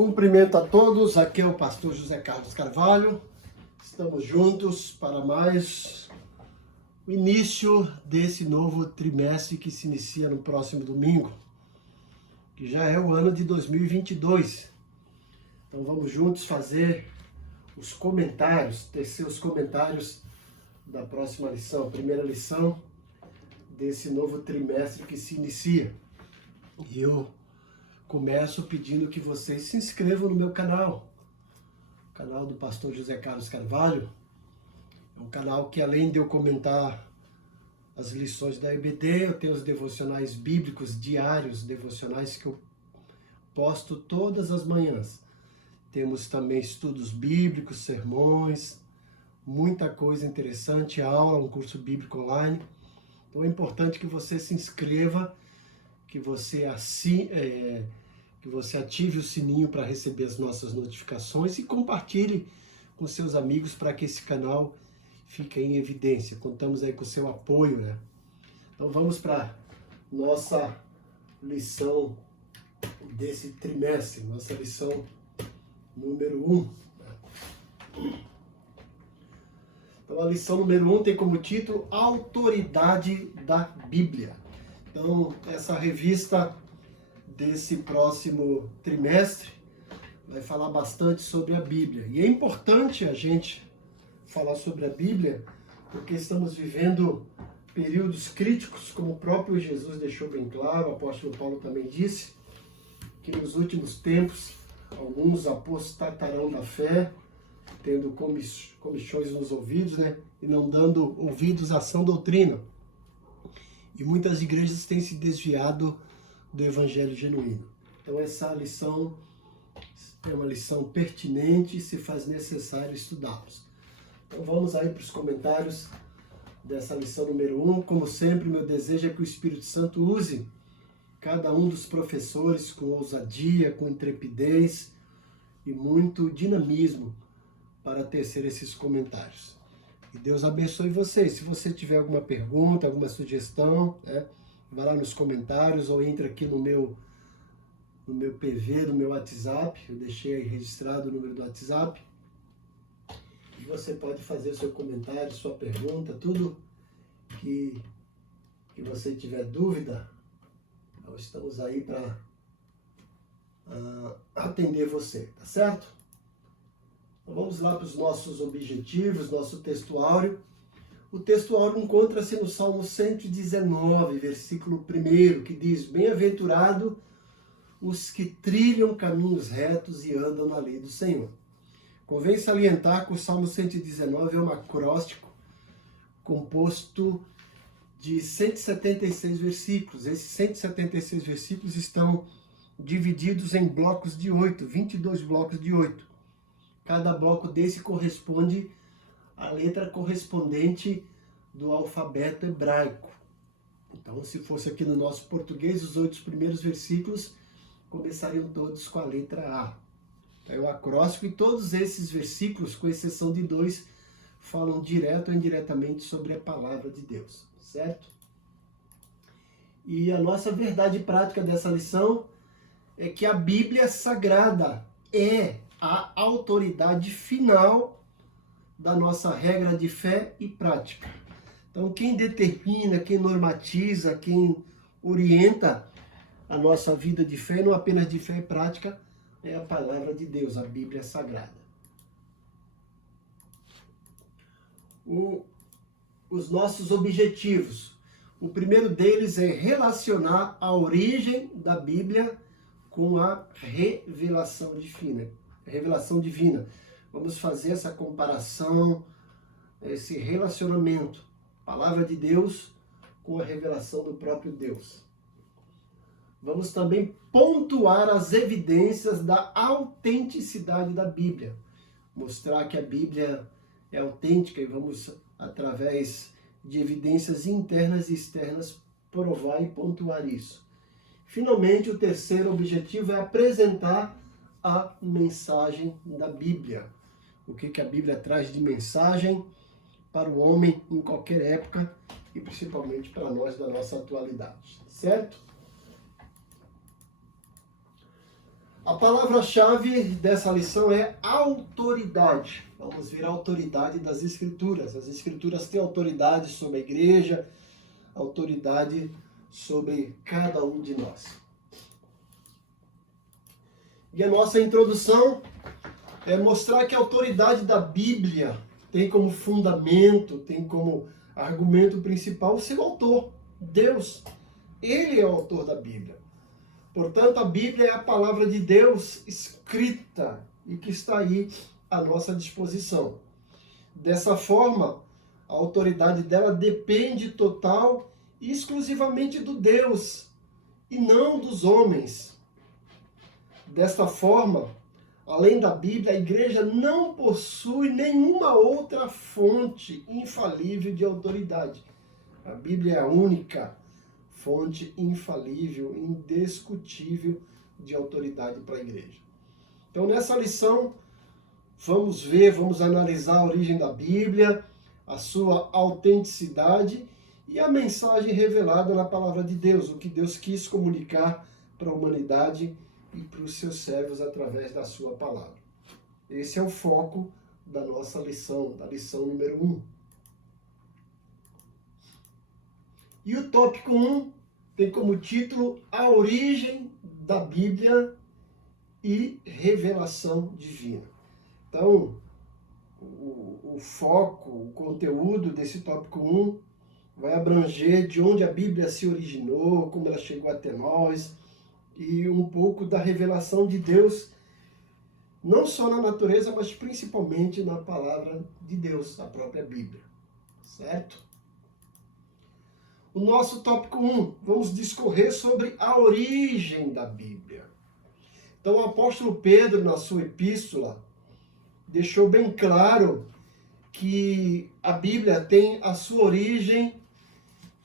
Cumprimento a todos, aqui é o pastor José Carlos Carvalho. Estamos juntos para mais o início desse novo trimestre que se inicia no próximo domingo, que já é o ano de 2022. Então vamos juntos fazer os comentários, tecer os comentários da próxima lição, a primeira lição desse novo trimestre que se inicia. E eu começo pedindo que vocês se inscrevam no meu canal, o canal do pastor José Carlos Carvalho. É um canal que, além de eu comentar as lições da EBD, eu tenho os devocionais bíblicos diários, devocionais que eu posto todas as manhãs. Temos também estudos bíblicos, sermões, muita coisa interessante, aula, um curso bíblico online. Então é importante que você se inscreva, que você ative o sininho para receber as nossas notificações e compartilhe com seus amigos para que esse canal fique em evidência. Contamos aí com o seu apoio, né? Então vamos para nossa lição desse trimestre, nossa lição número 1. Então a lição número 1 tem como título Autoridade da Bíblia. Então essa revista desse próximo trimestre vai falar bastante sobre a Bíblia. E é importante a gente falar sobre a Bíblia porque estamos vivendo períodos críticos, como o próprio Jesus deixou bem claro, o apóstolo Paulo também disse, que nos últimos tempos alguns apostatarão da fé, tendo comichões nos ouvidos, né? E não dando ouvidos à sã doutrina. E muitas igrejas têm se desviado do evangelho genuíno. Então essa lição é uma lição pertinente e se faz necessário estudá-los. Então vamos aí para os comentários dessa lição número 1. Como sempre, meu desejo é que o Espírito Santo use cada um dos professores com ousadia, com intrepidez e muito dinamismo para tecer esses comentários. E Deus abençoe vocês. Se você tiver alguma pergunta, alguma sugestão, vá lá nos comentários ou entre aqui no meu PV, no meu WhatsApp. Eu deixei aí registrado o número do WhatsApp. E você pode fazer o seu comentário, sua pergunta, tudo que você tiver dúvida. Nós estamos aí para atender você, tá certo? Então vamos lá para os nossos objetivos, nosso textuário. O textuário encontra-se no Salmo 119, versículo 1, que diz: Bem-aventurado os que trilham caminhos retos e andam na lei do Senhor. Convém salientar que o Salmo 119 é um acróstico composto de 176 versículos. Esses 176 versículos estão divididos em blocos de 8, 22 blocos de 8. Cada bloco desse corresponde à letra correspondente do alfabeto hebraico. Então, se fosse aqui no nosso português, os 8 primeiros versículos começariam todos com a letra A. É o acróstico, e todos esses versículos, com exceção de 2, falam direto ou indiretamente sobre a palavra de Deus, certo? E a nossa verdade prática dessa lição é que a Bíblia Sagrada é a autoridade final da nossa regra de fé e prática. Então, quem determina, quem normatiza, quem orienta a nossa vida de fé, não apenas de fé e prática, é a palavra de Deus, a Bíblia Sagrada. Os nossos objetivos. O primeiro deles é relacionar a origem da Bíblia com a revelação divina. Vamos fazer essa comparação, esse relacionamento, palavra de Deus com a revelação do próprio Deus. Vamos também pontuar as evidências da autenticidade da Bíblia, mostrar que a Bíblia é autêntica, e vamos, através de evidências internas e externas, provar e pontuar isso. Finalmente, o terceiro objetivo é apresentar a mensagem da Bíblia. O que a Bíblia traz de mensagem para o homem em qualquer época e principalmente para nós da nossa atualidade, certo? A palavra-chave dessa lição é autoridade. Vamos ver a autoridade das Escrituras. As Escrituras têm autoridade sobre a igreja, autoridade sobre cada um de nós. E a nossa introdução é mostrar que a autoridade da Bíblia tem como fundamento, tem como argumento principal o seu autor, Deus. Ele é o autor da Bíblia. Portanto, a Bíblia é a palavra de Deus escrita e que está aí à nossa disposição. Dessa forma, a autoridade dela depende total e exclusivamente do Deus e não dos homens. Desta forma, além da Bíblia, a igreja não possui nenhuma outra fonte infalível de autoridade. A Bíblia é a única fonte infalível, indiscutível de autoridade para a igreja. Então, nessa lição, vamos analisar a origem da Bíblia, a sua autenticidade e a mensagem revelada na palavra de Deus, o que Deus quis comunicar para a humanidade e para os seus servos através da sua palavra. Esse é o foco da nossa lição, da lição número 1. E o tópico 1 tem como título A Origem da Bíblia e Revelação Divina. Então, o foco, o conteúdo desse tópico 1 vai abranger de onde a Bíblia se originou, como ela chegou até nós, e um pouco da revelação de Deus, não só na natureza, mas principalmente na palavra de Deus, a própria Bíblia. Certo? O nosso tópico 1, vamos discorrer sobre a origem da Bíblia. Então, o apóstolo Pedro, na sua epístola, deixou bem claro que a Bíblia tem a sua origem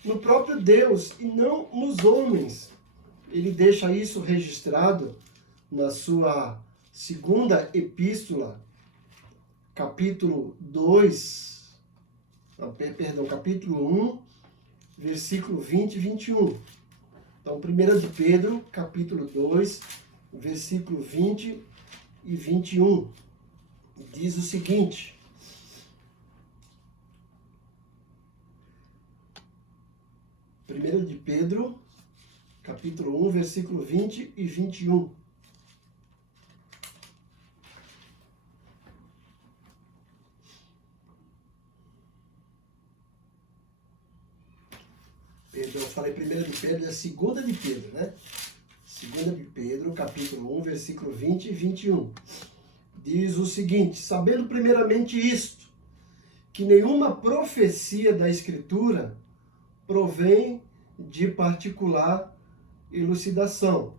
no próprio Deus e não nos homens. Ele deixa isso registrado na sua segunda epístola, capítulo 1, versículo 20 e 21. Então, 1 de Pedro, capítulo 2, versículo 20 e 21. Diz o seguinte: Primeira de Pedro, capítulo 1, versículo 20 e 21. Perdão, eu falei 1 de Pedro, é 2 de Pedro, né? 2 de Pedro, capítulo 1, versículo 20 e 21. Diz o seguinte: sabendo primeiramente isto, que nenhuma profecia da Escritura provém de particular elucidação,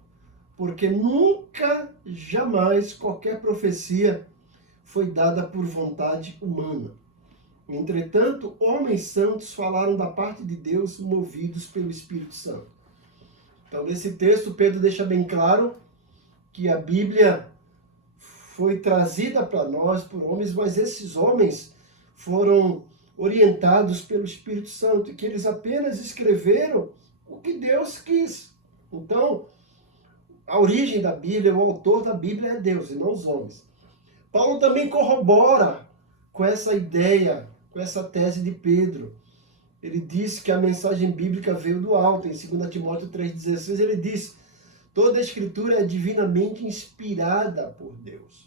porque nunca, jamais, qualquer profecia foi dada por vontade humana. Entretanto, homens santos falaram da parte de Deus, movidos pelo Espírito Santo. Então, nesse texto, Pedro deixa bem claro que a Bíblia foi trazida para nós por homens, mas esses homens foram orientados pelo Espírito Santo, e que eles apenas escreveram o que Deus quis. Então, a origem da Bíblia, o autor da Bíblia é Deus e não os homens. Paulo também corrobora com essa ideia, com essa tese de Pedro. Ele diz que a mensagem bíblica veio do alto. Em 2 Timóteo 3,16 ele diz: toda a Escritura é divinamente inspirada por Deus.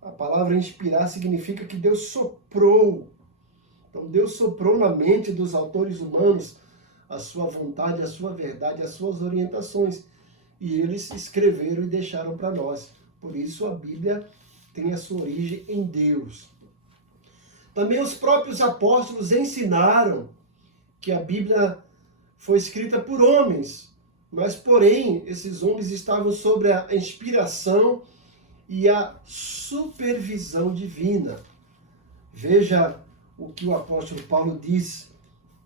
A palavra inspirar significa que Deus soprou. Então Deus soprou na mente dos autores humanos a sua vontade, a sua verdade, as suas orientações. E eles escreveram e deixaram para nós. Por isso a Bíblia tem a sua origem em Deus. Também os próprios apóstolos ensinaram que a Bíblia foi escrita por homens, mas porém esses homens estavam sob a inspiração e a supervisão divina. Veja o que o apóstolo Paulo diz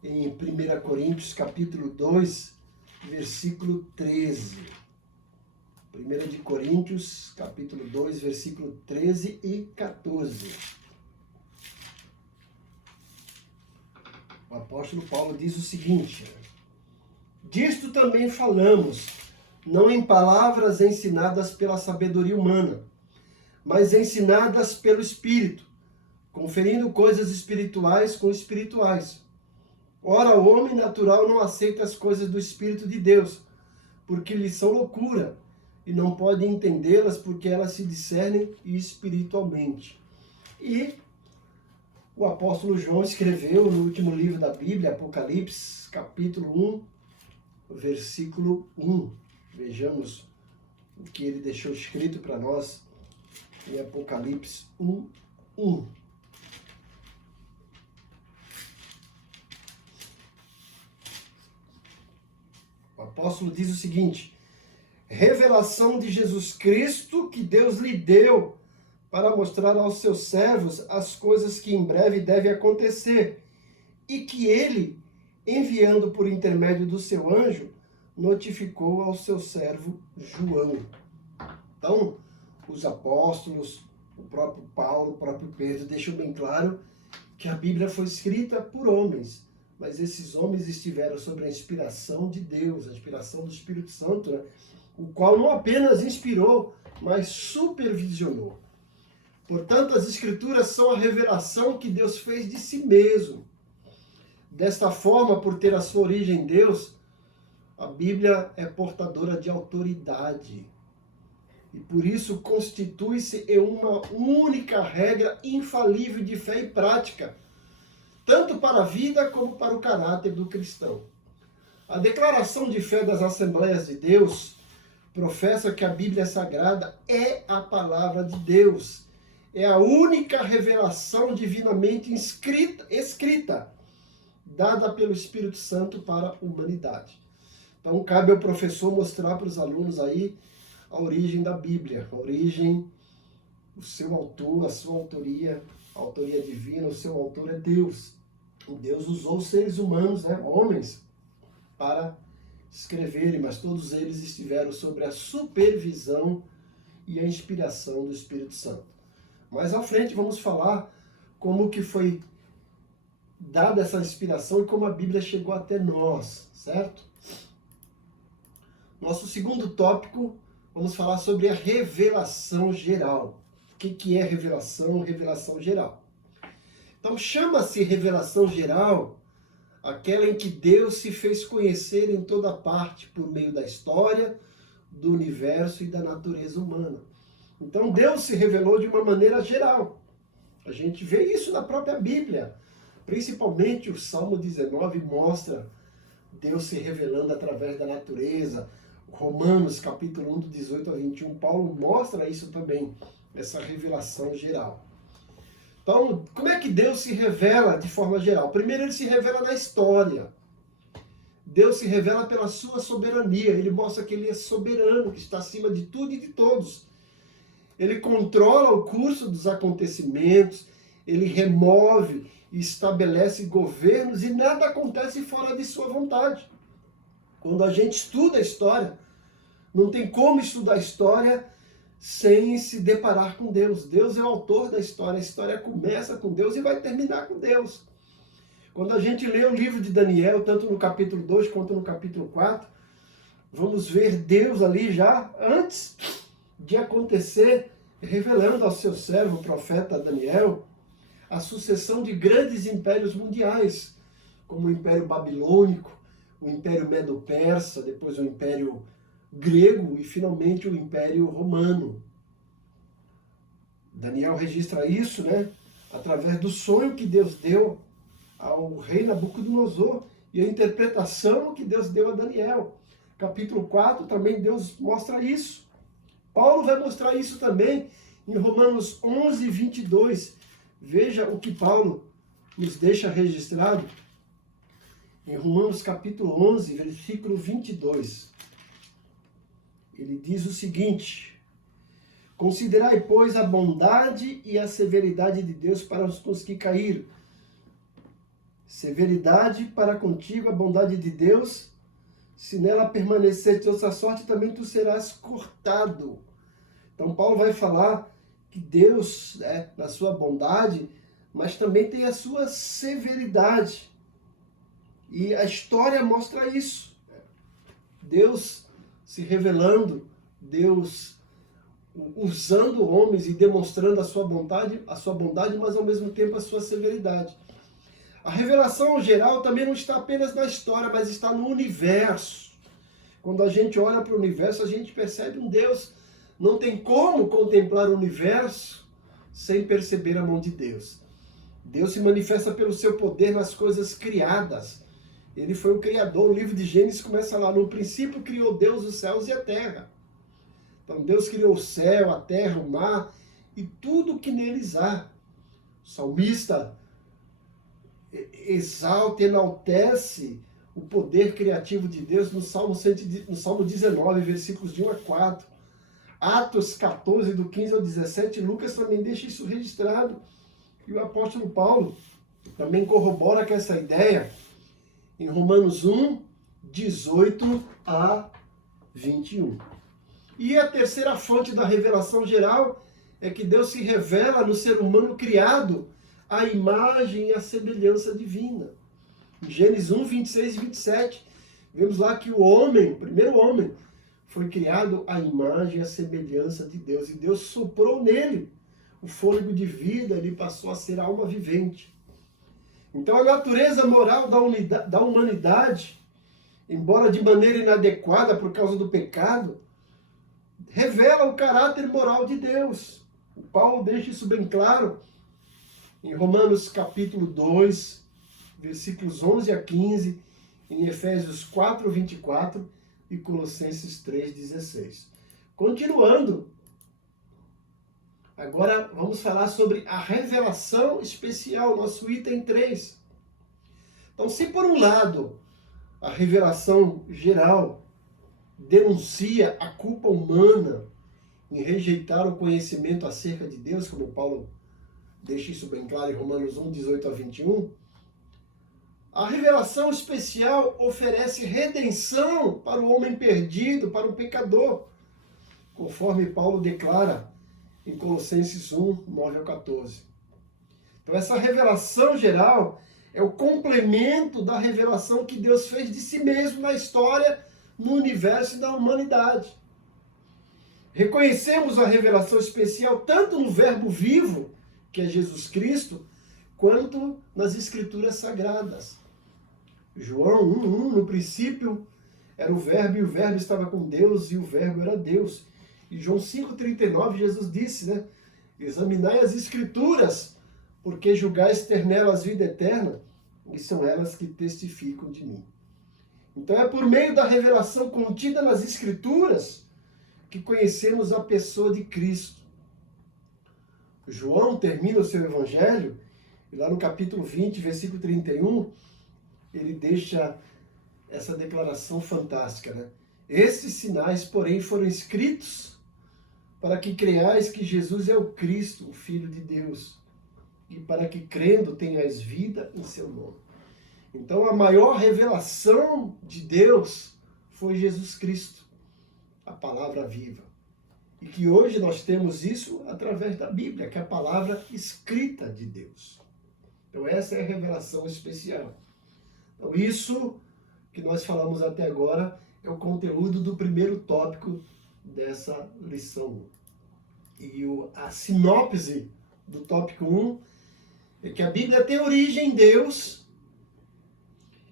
em 1 Coríntios capítulo 2, versículo 13. 1 de Coríntios capítulo 2, versículo 13 e 14. O apóstolo Paulo diz o seguinte: disto também falamos, não em palavras ensinadas pela sabedoria humana, mas ensinadas pelo Espírito, conferindo coisas espirituais com espirituais. Ora, o homem natural não aceita as coisas do Espírito de Deus, porque lhes são loucura, e não pode entendê-las porque elas se discernem espiritualmente. E o apóstolo João escreveu no último livro da Bíblia, Apocalipse, capítulo 1, versículo 1. Vejamos o que ele deixou escrito para nós em Apocalipse 1, 1. O apóstolo diz o seguinte: revelação de Jesus Cristo que Deus lhe deu para mostrar aos seus servos as coisas que em breve devem acontecer, e que ele, enviando por intermédio do seu anjo, notificou ao seu servo João. Então, os apóstolos, o próprio Paulo, o próprio Pedro deixam bem claro que a Bíblia foi escrita por homens, mas esses homens estiveram sob a inspiração de Deus, a inspiração do Espírito Santo, né? O qual não apenas inspirou, mas supervisionou. Portanto, as Escrituras são a revelação que Deus fez de si mesmo. Desta forma, por ter a sua origem em Deus, a Bíblia é portadora de autoridade. E por isso constitui-se em uma única regra infalível de fé e prática, tanto para a vida como para o caráter do cristão. A declaração de fé das Assembleias de Deus professa que a Bíblia Sagrada é a palavra de Deus. É a única revelação divinamente escrita, dada pelo Espírito Santo para a humanidade. Então, cabe ao professor mostrar para os alunos aí a origem da Bíblia, a origem, o seu autor, a sua autoria, a autoria divina, o seu autor é Deus. Deus usou os seres humanos, né, homens, para escreverem, mas todos eles estiveram sob a supervisão e a inspiração do Espírito Santo. Mais à frente vamos falar como que foi dada essa inspiração e como a Bíblia chegou até nós, certo? Nosso segundo tópico, vamos falar sobre a revelação geral. O que é revelação? Revelação geral. Então, chama-se revelação geral aquela em que Deus se fez conhecer em toda parte por meio da história, do universo e da natureza humana. Então, Deus se revelou de uma maneira geral. A gente vê isso na própria Bíblia. Principalmente o Salmo 19 mostra Deus se revelando através da natureza. Romanos, capítulo 1, do 18 a 21, Paulo mostra isso também, essa revelação geral. Então, como é que Deus se revela de forma geral? Primeiro, ele se revela na história. Deus se revela pela sua soberania. Ele mostra que ele é soberano, que está acima de tudo e de todos. Ele controla o curso dos acontecimentos, ele remove e estabelece governos e nada acontece fora de sua vontade. Quando a gente estuda a história, não tem como estudar a história sem se deparar com Deus. Deus é o autor da história. A história começa com Deus e vai terminar com Deus. Quando a gente lê o livro de Daniel, tanto no capítulo 2 quanto no capítulo 4, vamos ver Deus ali já antes de acontecer, revelando ao seu servo, o profeta Daniel, a sucessão de grandes impérios mundiais, como o Império Babilônico, o Império Medo-Persa, depois o Império Grego e finalmente o Império Romano. Daniel registra isso, né, através do sonho que Deus deu ao rei Nabucodonosor e a interpretação que Deus deu a Daniel. Capítulo 4 também Deus mostra isso. Paulo vai mostrar isso também em Romanos 11, 22. Veja o que Paulo nos deixa registrado em Romanos capítulo 11, versículo 22. Ele diz o seguinte: considerai, pois, a bondade e a severidade de Deus para os que caíram. Severidade para contigo, a bondade de Deus. Se nela permanecer tua sorte, também tu serás cortado. Então Paulo vai falar que Deus, na sua bondade, mas também tem a sua severidade. E a história mostra isso. Deus se revelando, Deus usando homens e demonstrando a sua bondade, mas ao mesmo tempo a sua severidade. A revelação geral também não está apenas na história, mas está no universo. Quando a gente olha para o universo, a gente percebe um Deus. Não tem como contemplar o universo sem perceber a mão de Deus. Deus se manifesta pelo seu poder nas coisas criadas. Ele foi o Criador. O livro de Gênesis começa lá. No princípio criou Deus os céus e a terra. Então Deus criou o céu, a terra, o mar e tudo que neles há. O salmista exalta, enaltece o poder criativo de Deus no Salmo 19, versículos de 1 a 4. Atos 14, do 15 ao 17, Lucas também deixa isso registrado. E o apóstolo Paulo também corrobora com essa ideia em Romanos 1, 18 a 21. E a terceira fonte da revelação geral é que Deus se revela no ser humano criado à imagem e à semelhança divina. Em Gênesis 1, 26 e 27, vemos lá que o homem, o primeiro homem, foi criado à imagem e à semelhança de Deus. E Deus soprou nele o fôlego de vida, ele passou a ser alma vivente. Então a natureza moral da humanidade, embora de maneira inadequada por causa do pecado, revela o caráter moral de Deus. O Paulo deixa isso bem claro em Romanos capítulo 2, versículos 11 a 15, em Efésios 4, 24 e Colossenses 3, 16. Continuando, agora vamos falar sobre a revelação especial, nosso item 3. Então, se por um lado a revelação geral denuncia a culpa humana em rejeitar o conhecimento acerca de Deus, como Paulo deixa isso bem claro em Romanos 1, 18 a 21, a revelação especial oferece redenção para o homem perdido, para o pecador, conforme Paulo declara em Colossenses 1, 9 a 14. Então essa revelação geral é o complemento da revelação que Deus fez de si mesmo na história, no universo e na humanidade. Reconhecemos a revelação especial tanto no Verbo vivo, que é Jesus Cristo, quanto nas Escrituras Sagradas. João 1:1, no princípio era o Verbo, e o Verbo estava com Deus, e o Verbo era Deus. E João 5,39, Jesus disse, né? Examinai as Escrituras, porque julgais ter nelas vida eterna, e são elas que testificam de mim. Então é por meio da revelação contida nas Escrituras que conhecemos a pessoa de Cristo. João termina o seu evangelho, e lá no capítulo 20, versículo 31, ele deixa essa declaração fantástica, né? Esses sinais, porém, foram escritos para que creiais que Jesus é o Cristo, o Filho de Deus, e para que, crendo, tenhais vida em seu nome. Então, a maior revelação de Deus foi Jesus Cristo, a palavra viva. E que hoje nós temos isso através da Bíblia, que é a palavra escrita de Deus. Então, essa é a revelação especial. Então, isso que nós falamos até agora é o conteúdo do primeiro tópico dessa lição 1. E a sinopse do tópico 1 é que a Bíblia tem origem em Deus,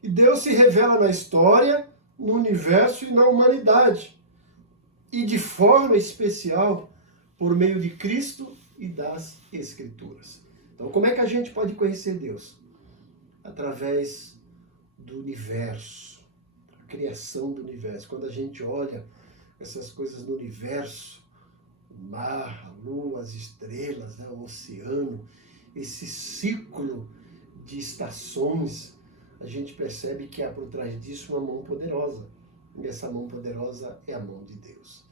e Deus se revela na história, no universo e na humanidade, e de forma especial por meio de Cristo e das Escrituras. Então, como é que a gente pode conhecer Deus? Através do universo, a criação do universo. Quando a gente olha essas coisas no universo, o mar, a lua, as estrelas, né, o oceano, esse ciclo de estações, a gente percebe que há por trás disso uma mão poderosa. E essa mão poderosa é a mão de Deus.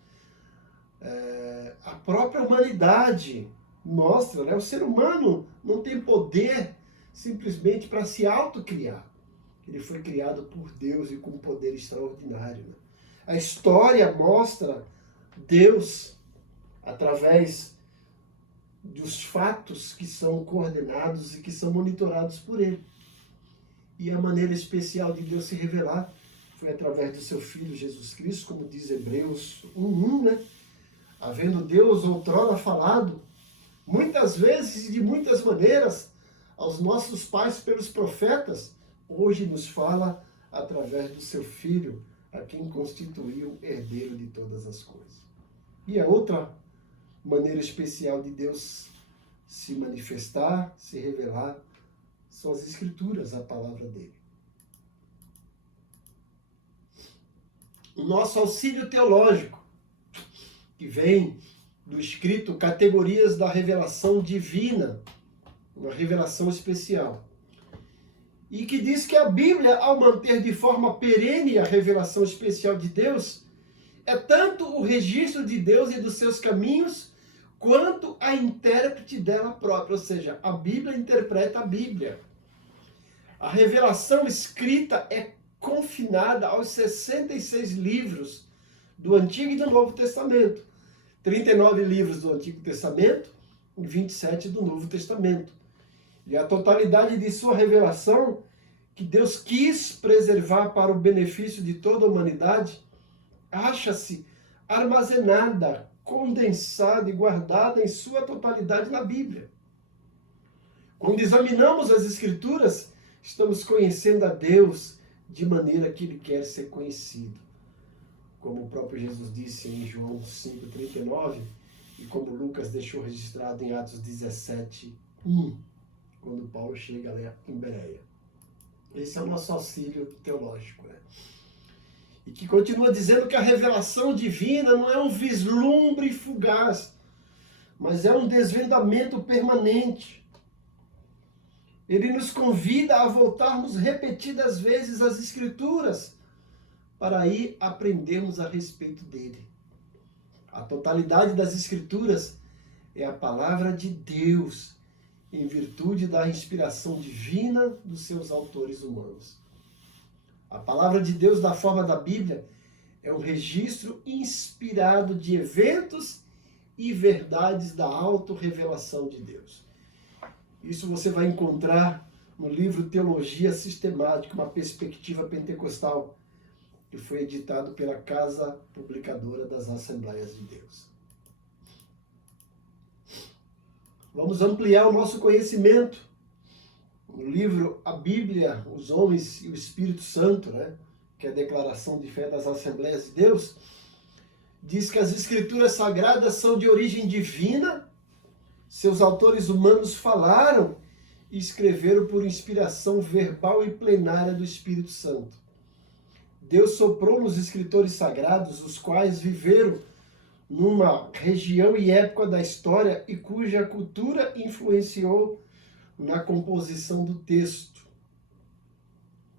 A própria humanidade mostra, né, o ser humano não tem poder simplesmente para se autocriar. Ele foi criado por Deus e com um poder extraordinário. Né? A história mostra Deus através dos fatos que são coordenados e que são monitorados por Ele. E a maneira especial de Deus se revelar foi através do seu Filho Jesus Cristo, como diz Hebreus 1:1, né? Havendo Deus outrora falado, muitas vezes e de muitas maneiras, aos nossos pais pelos profetas, hoje nos fala através do seu Filho, a quem constituiu herdeiro de todas as coisas. E a outra maneira especial de Deus se manifestar, se revelar, são as Escrituras, a palavra dele. O nosso auxílio teológico, que vem do escrito Categorias da Revelação Divina, uma revelação especial, e que diz que a Bíblia, ao manter de forma perene a revelação especial de Deus, é tanto o registro de Deus e dos seus caminhos, quanto a intérprete dela própria, ou seja, a Bíblia interpreta a Bíblia. A revelação escrita é confinada aos 66 livros do Antigo e do Novo Testamento. 39 livros do Antigo Testamento e 27 do Novo Testamento. E a totalidade de sua revelação, que Deus quis preservar para o benefício de toda a humanidade, acha-se armazenada, condensada e guardada em sua totalidade na Bíblia. Quando examinamos as Escrituras, estamos conhecendo a Deus de maneira que Ele quer ser conhecido. Como o próprio Jesus disse em João 5,39, e como Lucas deixou registrado em Atos 17:1, quando Paulo chega ali em Bereia. Esse é o nosso auxílio teológico, né? E que continua dizendo que a revelação divina não é um vislumbre fugaz, mas é um desvendamento permanente. Ele nos convida a voltarmos repetidas vezes às Escrituras, para aí aprendermos a respeito dele. A totalidade das Escrituras é a palavra de Deus, em virtude da inspiração divina dos seus autores humanos. A palavra de Deus, na forma da Bíblia, é um registro inspirado de eventos e verdades da autorrevelação de Deus. Isso você vai encontrar no livro Teologia Sistemática, uma perspectiva pentecostal, que foi editado pela Casa Publicadora das Assembleias de Deus. Vamos ampliar o nosso conhecimento. No livro A Bíblia, os Homens e o Espírito Santo, né, que é a declaração de fé das Assembleias de Deus, diz que as Escrituras Sagradas são de origem divina, seus autores humanos falaram e escreveram por inspiração verbal e plenária do Espírito Santo. Deus soprou nos escritores sagrados, os quais viveram numa região e época da história e cuja cultura influenciou na composição do texto.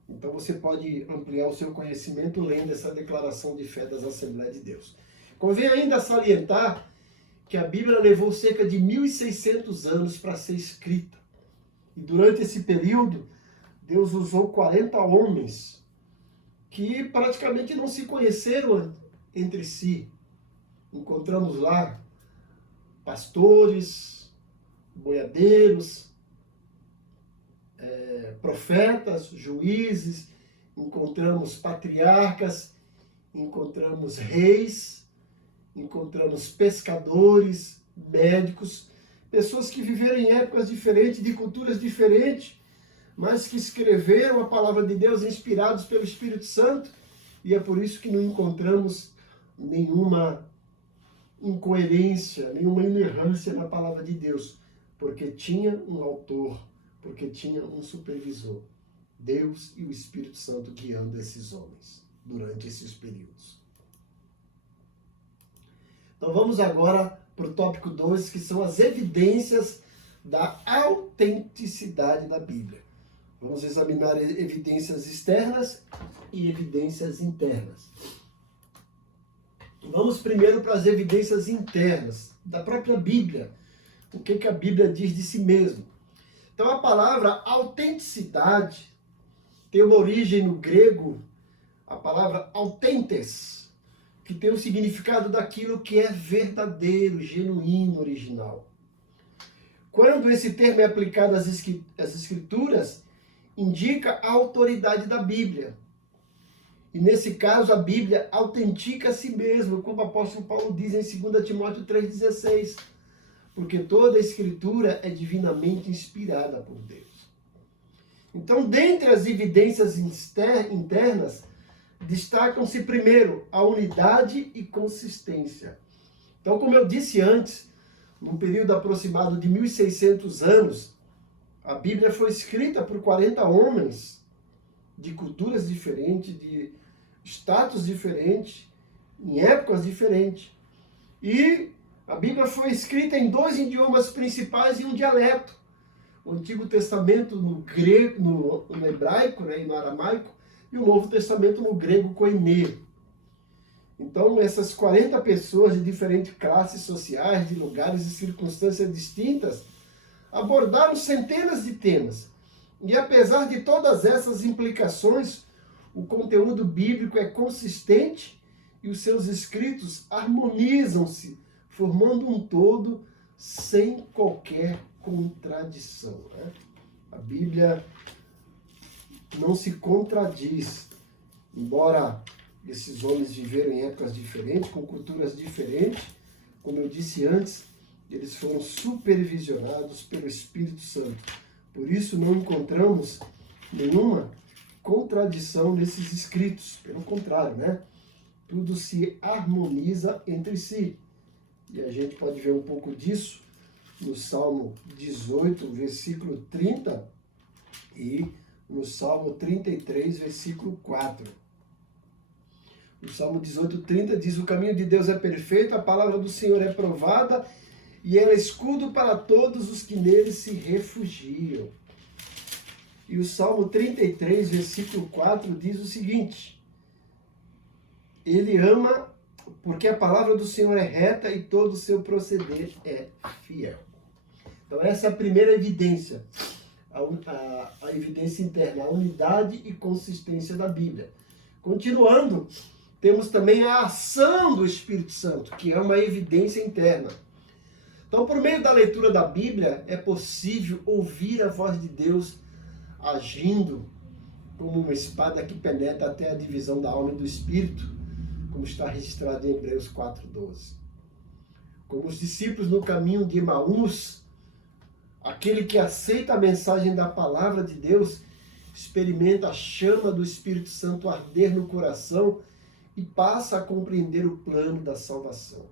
Então você pode ampliar o seu conhecimento lendo essa declaração de fé das Assembleias de Deus. Convém ainda salientar que a Bíblia levou cerca de 1.600 anos para ser escrita. E durante esse período, Deus usou 40 homens que praticamente não se conheceram entre si. Encontramos lá pastores, boiadeiros, profetas, juízes, encontramos patriarcas, encontramos reis, encontramos pescadores, médicos, pessoas que viveram em épocas diferentes, de culturas diferentes, mas que escreveram a palavra de Deus inspirados pelo Espírito Santo, e é por isso que não encontramos nenhuma incoerência, nenhuma inerrância na palavra de Deus, porque tinha um autor, porque tinha um supervisor, Deus e o Espírito Santo guiando esses homens durante esses períodos. Então vamos agora para o tópico 2, que são as evidências da autenticidade da Bíblia. Vamos examinar evidências externas e evidências internas. Vamos primeiro para as evidências internas da própria Bíblia. O que a Bíblia diz de si mesma. Então a palavra autenticidade tem uma origem no grego, a palavra autentes, que tem o significado daquilo que é verdadeiro, genuíno, original. Quando esse termo é aplicado às Escrituras, indica a autoridade da Bíblia. E nesse caso a Bíblia autentica a si mesma, como o apóstolo Paulo diz em 2 Timóteo 3,16. Porque toda a Escritura é divinamente inspirada por Deus. Então, dentre as evidências internas, destacam-se primeiro a unidade e consistência. Então, como eu disse antes, num período aproximado de 1.600 anos, a Bíblia foi escrita por 40 homens de culturas diferentes, de status diferentes, em épocas diferentes. E a Bíblia foi escrita em 2 idiomas principais e um dialeto. O Antigo Testamento no grego, no hebraico, né, e no aramaico, e o Novo Testamento no grego koiné. Então, essas 40 pessoas de diferentes classes sociais, de lugares e circunstâncias distintas, abordaram centenas de temas. E apesar de todas essas implicações, o conteúdo bíblico é consistente e os seus escritos harmonizam-se, formando um todo sem qualquer contradição. Né? A Bíblia não se contradiz, embora esses homens viveram em épocas diferentes, com culturas diferentes, como eu disse antes, eles foram supervisionados pelo Espírito Santo. Por isso não encontramos nenhuma contradição nesses escritos, pelo contrário, né? Tudo se harmoniza entre si. E a gente pode ver um pouco disso no Salmo 18, versículo 30 e no Salmo 33, versículo 4. O Salmo 18, 30 diz: o caminho de Deus é perfeito, a palavra do Senhor é provada e ela é escudo para todos os que nele se refugiam. E o Salmo 33, versículo 4 diz o seguinte: ele ama porque a palavra do Senhor é reta e todo o seu proceder é fiel. Então essa é a primeira evidência, a evidência interna, a unidade e consistência da Bíblia. Continuando, temos também a ação do Espírito Santo, que é uma evidência interna. Então, por meio da leitura da Bíblia, é possível ouvir a voz de Deus agindo como uma espada que penetra até a divisão da alma e do espírito, como está registrado em Hebreus 4:12. Como os discípulos no caminho de Emaús, aquele que aceita a mensagem da palavra de Deus experimenta a chama do Espírito Santo arder no coração e passa a compreender o plano da salvação.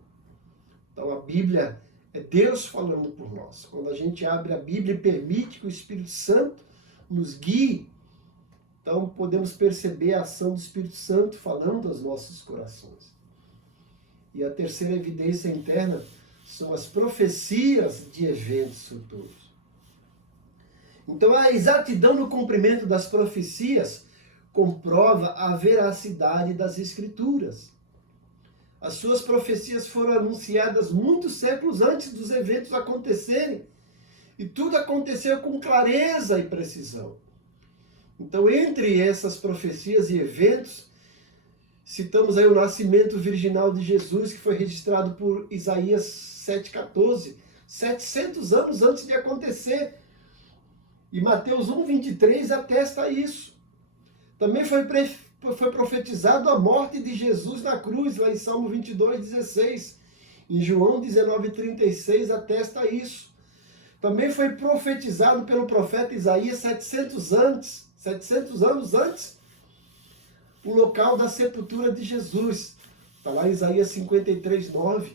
Então a Bíblia é Deus falando por nós. Quando a gente abre a Bíblia e permite que o Espírito Santo nos guie, então podemos perceber a ação do Espírito Santo falando aos nossos corações. E a terceira evidência interna são as profecias de eventos futuros. Então a exatidão no cumprimento das profecias comprova a veracidade das Escrituras. As suas profecias foram anunciadas muitos séculos antes dos eventos acontecerem. E tudo aconteceu com clareza e precisão. Então, entre essas profecias e eventos, citamos aí o nascimento virginal de Jesus, que foi registrado por Isaías 7,14, 700 anos antes de acontecer. E Mateus 1,23 atesta isso. Também foi profetizado a morte de Jesus na cruz, lá em Salmo 22,16. Em João 19,36 atesta isso. Também foi profetizado pelo profeta Isaías 700 anos antes, o local da sepultura de Jesus. Está lá em Isaías 53:9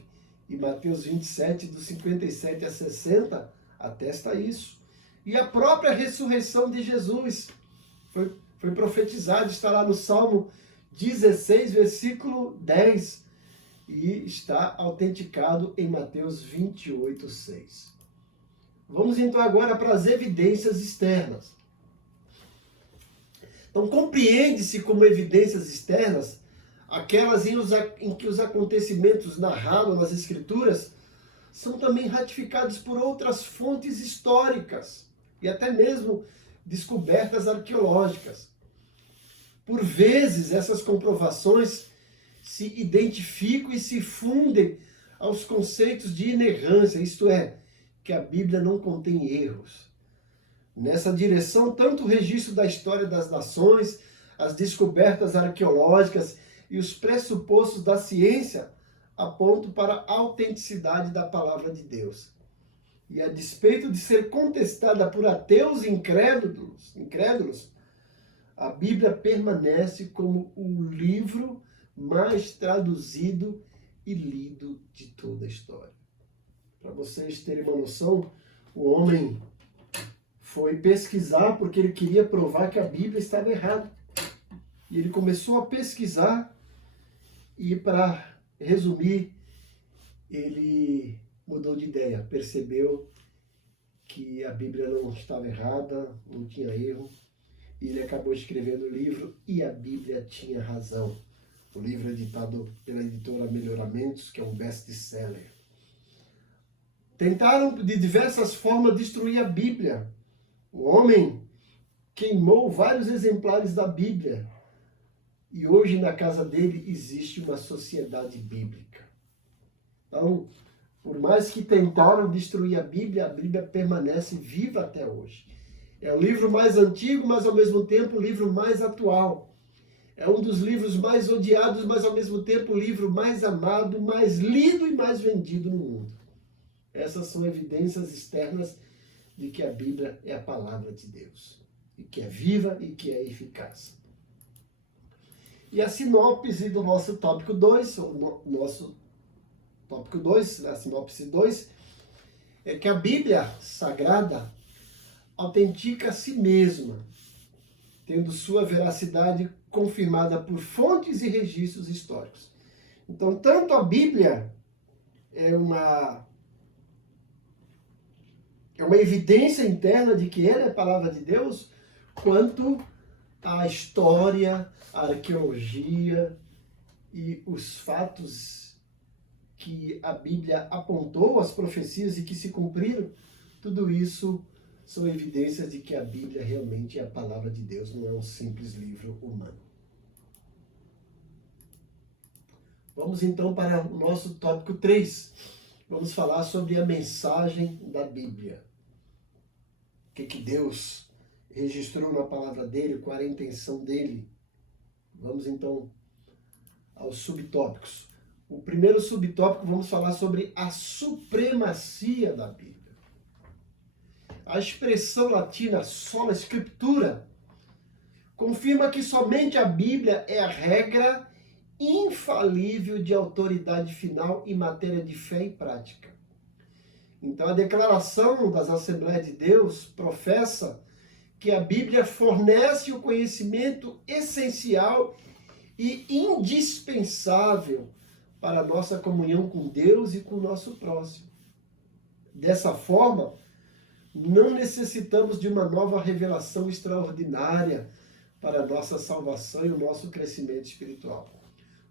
e Mateus 27, do 57 a 60, atesta isso. E a própria ressurreição de Jesus foi profetizado, está lá no Salmo 16, versículo 10, e está autenticado em Mateus 28:6. Vamos então agora para as evidências externas. Então, compreende-se como evidências externas aquelas em que os acontecimentos narrados nas Escrituras são também ratificados por outras fontes históricas e até mesmo descobertas arqueológicas. Por vezes, essas comprovações se identificam e se fundem aos conceitos de inerrância, isto é, que a Bíblia não contém erros. Nessa direção, tanto o registro da história das nações, as descobertas arqueológicas e os pressupostos da ciência apontam para a autenticidade da palavra de Deus. E a despeito de ser contestada por ateus e incrédulos, a Bíblia permanece como o livro mais traduzido e lido de toda a história. Para vocês terem uma noção, o homem foi pesquisar porque ele queria provar que a Bíblia estava errada. E ele começou a pesquisar e, para resumir, ele mudou de ideia, percebeu que a Bíblia não estava errada, não tinha erro, e ele acabou escrevendo o livro E a Bíblia Tinha Razão. O livro é editado pela editora Melhoramentos, que é um best-seller. Tentaram de diversas formas destruir a Bíblia. O homem queimou vários exemplares da Bíblia. E hoje na casa dele existe uma sociedade bíblica. Então, por mais que tentaram destruir a Bíblia permanece viva até hoje. É o livro mais antigo, mas ao mesmo tempo o livro mais atual. É um dos livros mais odiados, mas ao mesmo tempo o livro mais amado, mais lido e mais vendido no mundo. Essas são evidências externas de que a Bíblia é a palavra de Deus. E que é viva e que é eficaz. E a sinopse do nosso tópico 2, a sinopse 2, é que a Bíblia Sagrada autentica a si mesma, tendo sua veracidade confirmada por fontes e registros históricos. Então, tanto a Bíblia é uma evidência interna de que ela é a palavra de Deus, quanto a história, a arqueologia e os fatos que a Bíblia apontou, as profecias e que se cumpriram, tudo isso são evidências de que a Bíblia realmente é a palavra de Deus, não é um simples livro humano. Vamos então para o nosso tópico 3. Vamos falar sobre a mensagem da Bíblia. O que Deus registrou na palavra dele, qual era a intenção dele. Vamos então aos subtópicos. O primeiro subtópico, vamos falar sobre a supremacia da Bíblia. A expressão latina sola scriptura confirma que somente a Bíblia é a regra infalível de autoridade final em matéria de fé e prática. Então, a declaração das Assembleias de Deus professa que a Bíblia fornece o conhecimento essencial e indispensável para a nossa comunhão com Deus e com o nosso próximo. Dessa forma, não necessitamos de uma nova revelação extraordinária para a nossa salvação e o nosso crescimento espiritual.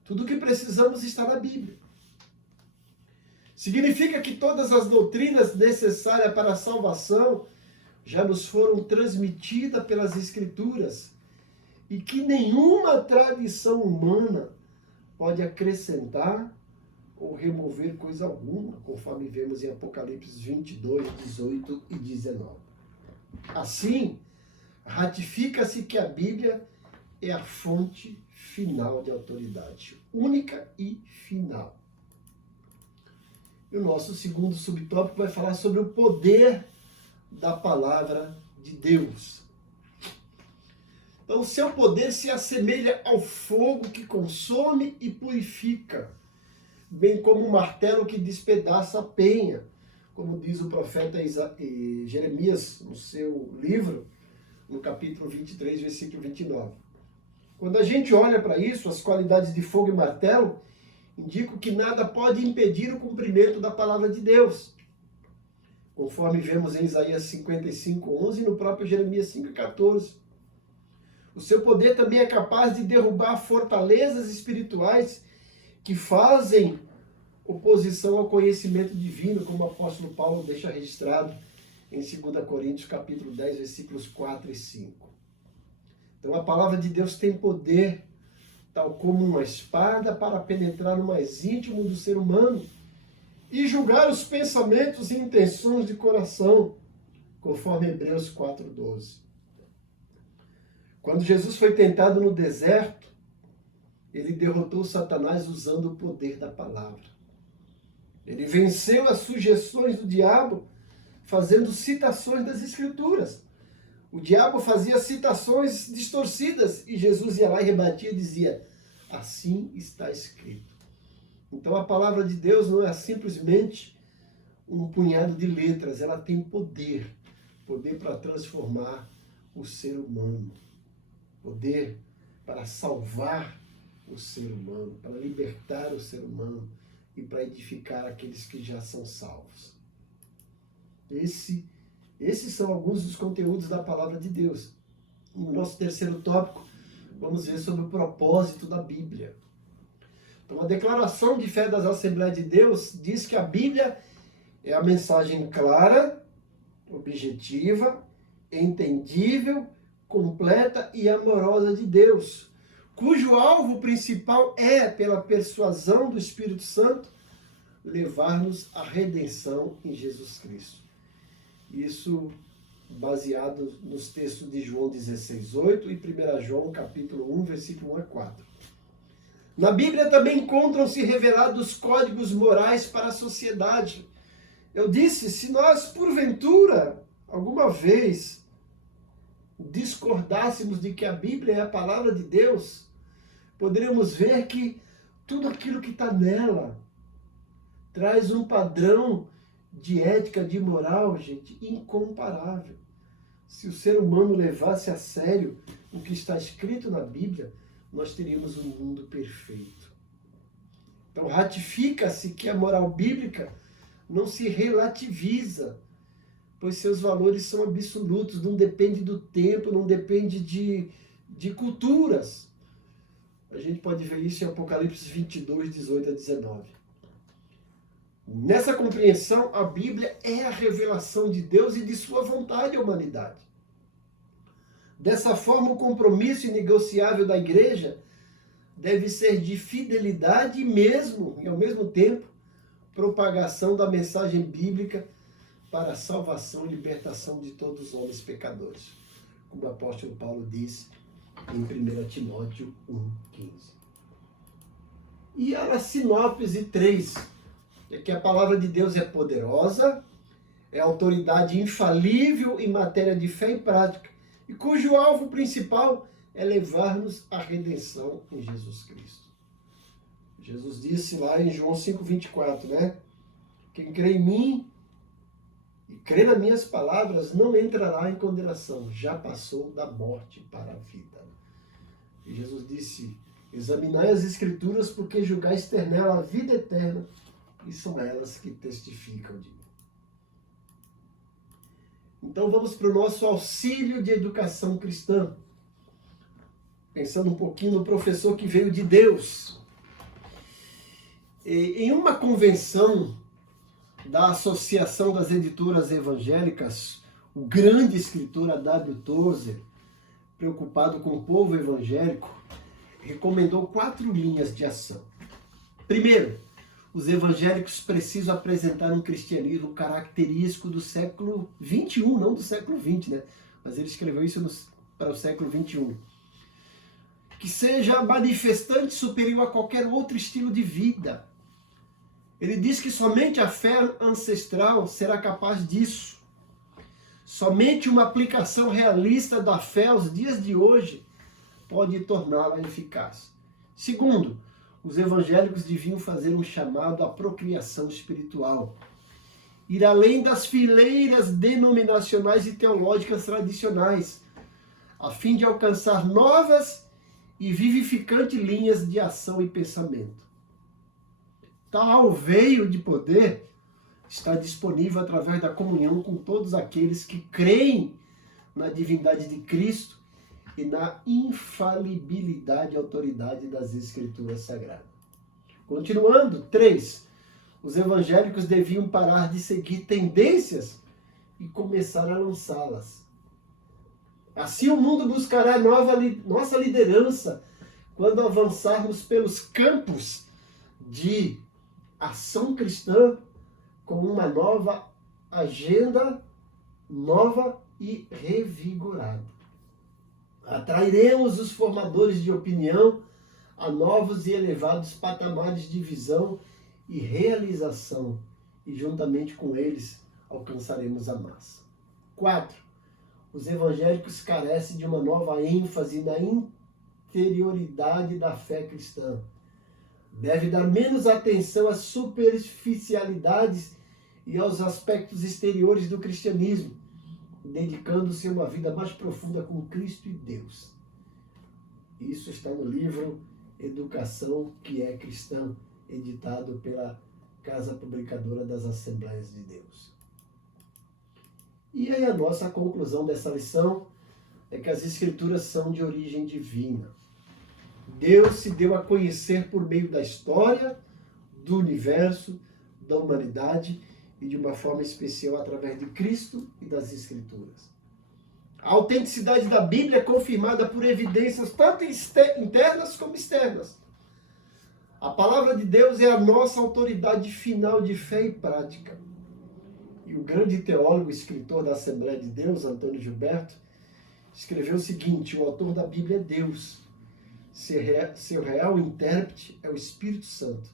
Tudo o que precisamos está na Bíblia. Significa que todas as doutrinas necessárias para a salvação já nos foram transmitidas pelas Escrituras e que nenhuma tradição humana pode acrescentar ou remover coisa alguma, conforme vemos em Apocalipse 22, 18 e 19. Assim, ratifica-se que a Bíblia é a fonte final de autoridade, única e final. E o nosso segundo subtópico vai falar sobre o poder da palavra de Deus. Então, o seu poder se assemelha ao fogo que consome e purifica, bem como o martelo que despedaça a penha, como diz o profeta Jeremias no seu livro, no capítulo 23, versículo 29. Quando a gente olha para isso, as qualidades de fogo e martelo indicam que nada pode impedir o cumprimento da palavra de Deus, conforme vemos em Isaías 55:11 e no próprio Jeremias 5:14. O seu poder também é capaz de derrubar fortalezas espirituais que fazem oposição ao conhecimento divino, como o apóstolo Paulo deixa registrado em 2 Coríntios capítulo 10, versículos 4 e 5. Então a palavra de Deus tem poder, tal como uma espada, para penetrar no mais íntimo do ser humano e julgar os pensamentos e intenções de coração, conforme Hebreus 4:12. Quando Jesus foi tentado no deserto, ele derrotou Satanás usando o poder da palavra. Ele venceu as sugestões do diabo fazendo citações das Escrituras. O diabo fazia citações distorcidas e Jesus ia lá e rebatia e dizia: assim está escrito. Então a palavra de Deus não é simplesmente um punhado de letras, ela tem poder para transformar o ser humano, poder para salvar o ser humano, para libertar o ser humano e para edificar aqueles que já são salvos. Esses são alguns dos conteúdos da palavra de Deus. No nosso terceiro tópico, vamos ver sobre o propósito da Bíblia. Então, a declaração de fé das Assembleias de Deus diz que a Bíblia é a mensagem clara, objetiva, entendível, completa e amorosa de Deus, cujo alvo principal é, pela persuasão do Espírito Santo, levar-nos à redenção em Jesus Cristo. Isso baseado nos textos de João 16:8 e 1 João capítulo 1, versículo 1 a 4. Na Bíblia também encontram-se revelados códigos morais para a sociedade. Eu disse, se nós, porventura, alguma vez discordássemos de que a Bíblia é a palavra de Deus, poderíamos ver que tudo aquilo que está nela traz um padrão de ética, de moral, gente, incomparável. Se o ser humano levasse a sério o que está escrito na Bíblia, nós teríamos um mundo perfeito. Então ratifica-se que a moral bíblica não se relativiza, pois seus valores são absolutos, não depende do tempo, não depende de culturas. A gente pode ver isso em Apocalipse 22, 18 a 19. Nessa compreensão, a Bíblia é a revelação de Deus e de sua vontade à humanidade. Dessa forma, o compromisso inegociável da igreja deve ser de fidelidade e ao mesmo tempo, propagação da mensagem bíblica para a salvação e libertação de todos os homens pecadores, como o apóstolo Paulo disse em 1 Timóteo 1,15. E a sinopse 3 é que a palavra de Deus é poderosa, é autoridade infalível em matéria de fé e prática, e cujo alvo principal é levar-nos à redenção em Jesus Cristo. Jesus disse lá em João 5,24, né? Quem crê em mim e crê nas minhas palavras não entrará em condenação, já passou da morte para a vida. E Jesus disse, examinai as Escrituras porque julgais ter nela a vida eterna, e são elas que testificam de mim. Então vamos para o nosso auxílio de educação cristã. Pensando um pouquinho no professor que veio de Deus. Em uma convenção da Associação das Editoras Evangélicas, o grande escritor A.W. Tozer, preocupado com o povo evangélico, recomendou 4 linhas de ação. Primeiro, os evangélicos precisam apresentar um cristianismo característico do século XXI, não do século XX, né? Mas ele escreveu isso para o século XXI. Que seja manifestante superior a qualquer outro estilo de vida. Ele diz que somente a fé ancestral será capaz disso. Somente uma aplicação realista da fé aos dias de hoje pode torná-la eficaz. Segundo, os evangélicos deviam fazer um chamado à procriação espiritual. Ir além das fileiras denominacionais e teológicas tradicionais, a fim de alcançar novas e vivificantes linhas de ação e pensamento. Tal veio de poder está disponível através da comunhão com todos aqueles que creem na divindade de Cristo e na infalibilidade e autoridade das Escrituras Sagradas. Continuando, 3. Os evangélicos deviam parar de seguir tendências e começar a lançá-las. Assim o mundo buscará nossa liderança quando avançarmos pelos campos de ação cristã com uma nova agenda, nova e revigorada. Atrairemos os formadores de opinião a novos e elevados patamares de visão e realização, e juntamente com eles alcançaremos a massa. 4. Os evangélicos carecem de uma nova ênfase na interioridade da fé cristã. Deve dar menos atenção às superficialidades e aos aspectos exteriores do cristianismo, dedicando-se a uma vida mais profunda com Cristo e Deus. Isso está no livro Educação que é Cristã, editado pela Casa Publicadora das Assembleias de Deus. E aí a nossa conclusão dessa lição é que as Escrituras são de origem divina. Deus se deu a conhecer por meio da história, do universo, da humanidade e de uma forma especial através de Cristo e das Escrituras. A autenticidade da Bíblia é confirmada por evidências tanto internas como externas. A palavra de Deus é a nossa autoridade final de fé e prática. E o grande teólogo e escritor da Assembleia de Deus, Antônio Gilberto, escreveu o seguinte: o autor da Bíblia é Deus, seu real intérprete é o Espírito Santo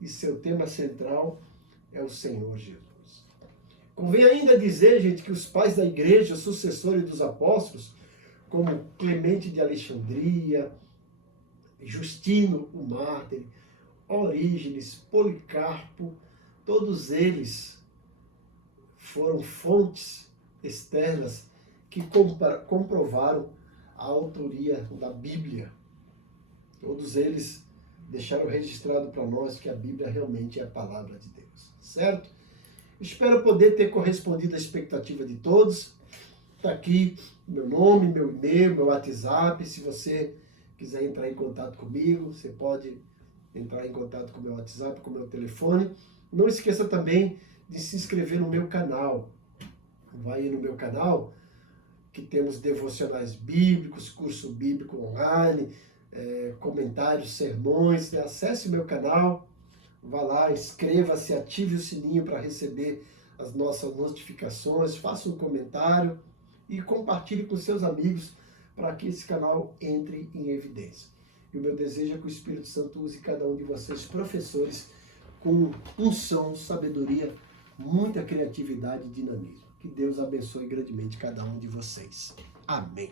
e seu tema central é o Senhor Jesus. Convém ainda dizer, gente, que os pais da igreja, sucessores dos apóstolos, como Clemente de Alexandria, Justino o Mártir, Orígenes, Policarpo, todos eles foram fontes externas que comprovaram a autoria da Bíblia. Todos eles deixaram registrado para nós que a Bíblia realmente é a palavra de Deus, certo? Espero poder ter correspondido à expectativa de todos. Está aqui meu nome, meu e-mail, meu WhatsApp. Se você quiser entrar em contato comigo, você pode entrar em contato com o meu WhatsApp, com o meu telefone. Não esqueça também de se inscrever no meu canal. Vai aí no meu canal, que temos devocionais bíblicos, curso bíblico online, comentários, sermões. Acesse o meu canal, vá lá, inscreva-se, ative o sininho para receber as nossas notificações, faça um comentário e compartilhe com seus amigos para que esse canal entre em evidência. E o meu desejo é que o Espírito Santo use cada um de vocês, professores, com unção, sabedoria, muita criatividade e dinamismo. Que Deus abençoe grandemente cada um de vocês. Amém.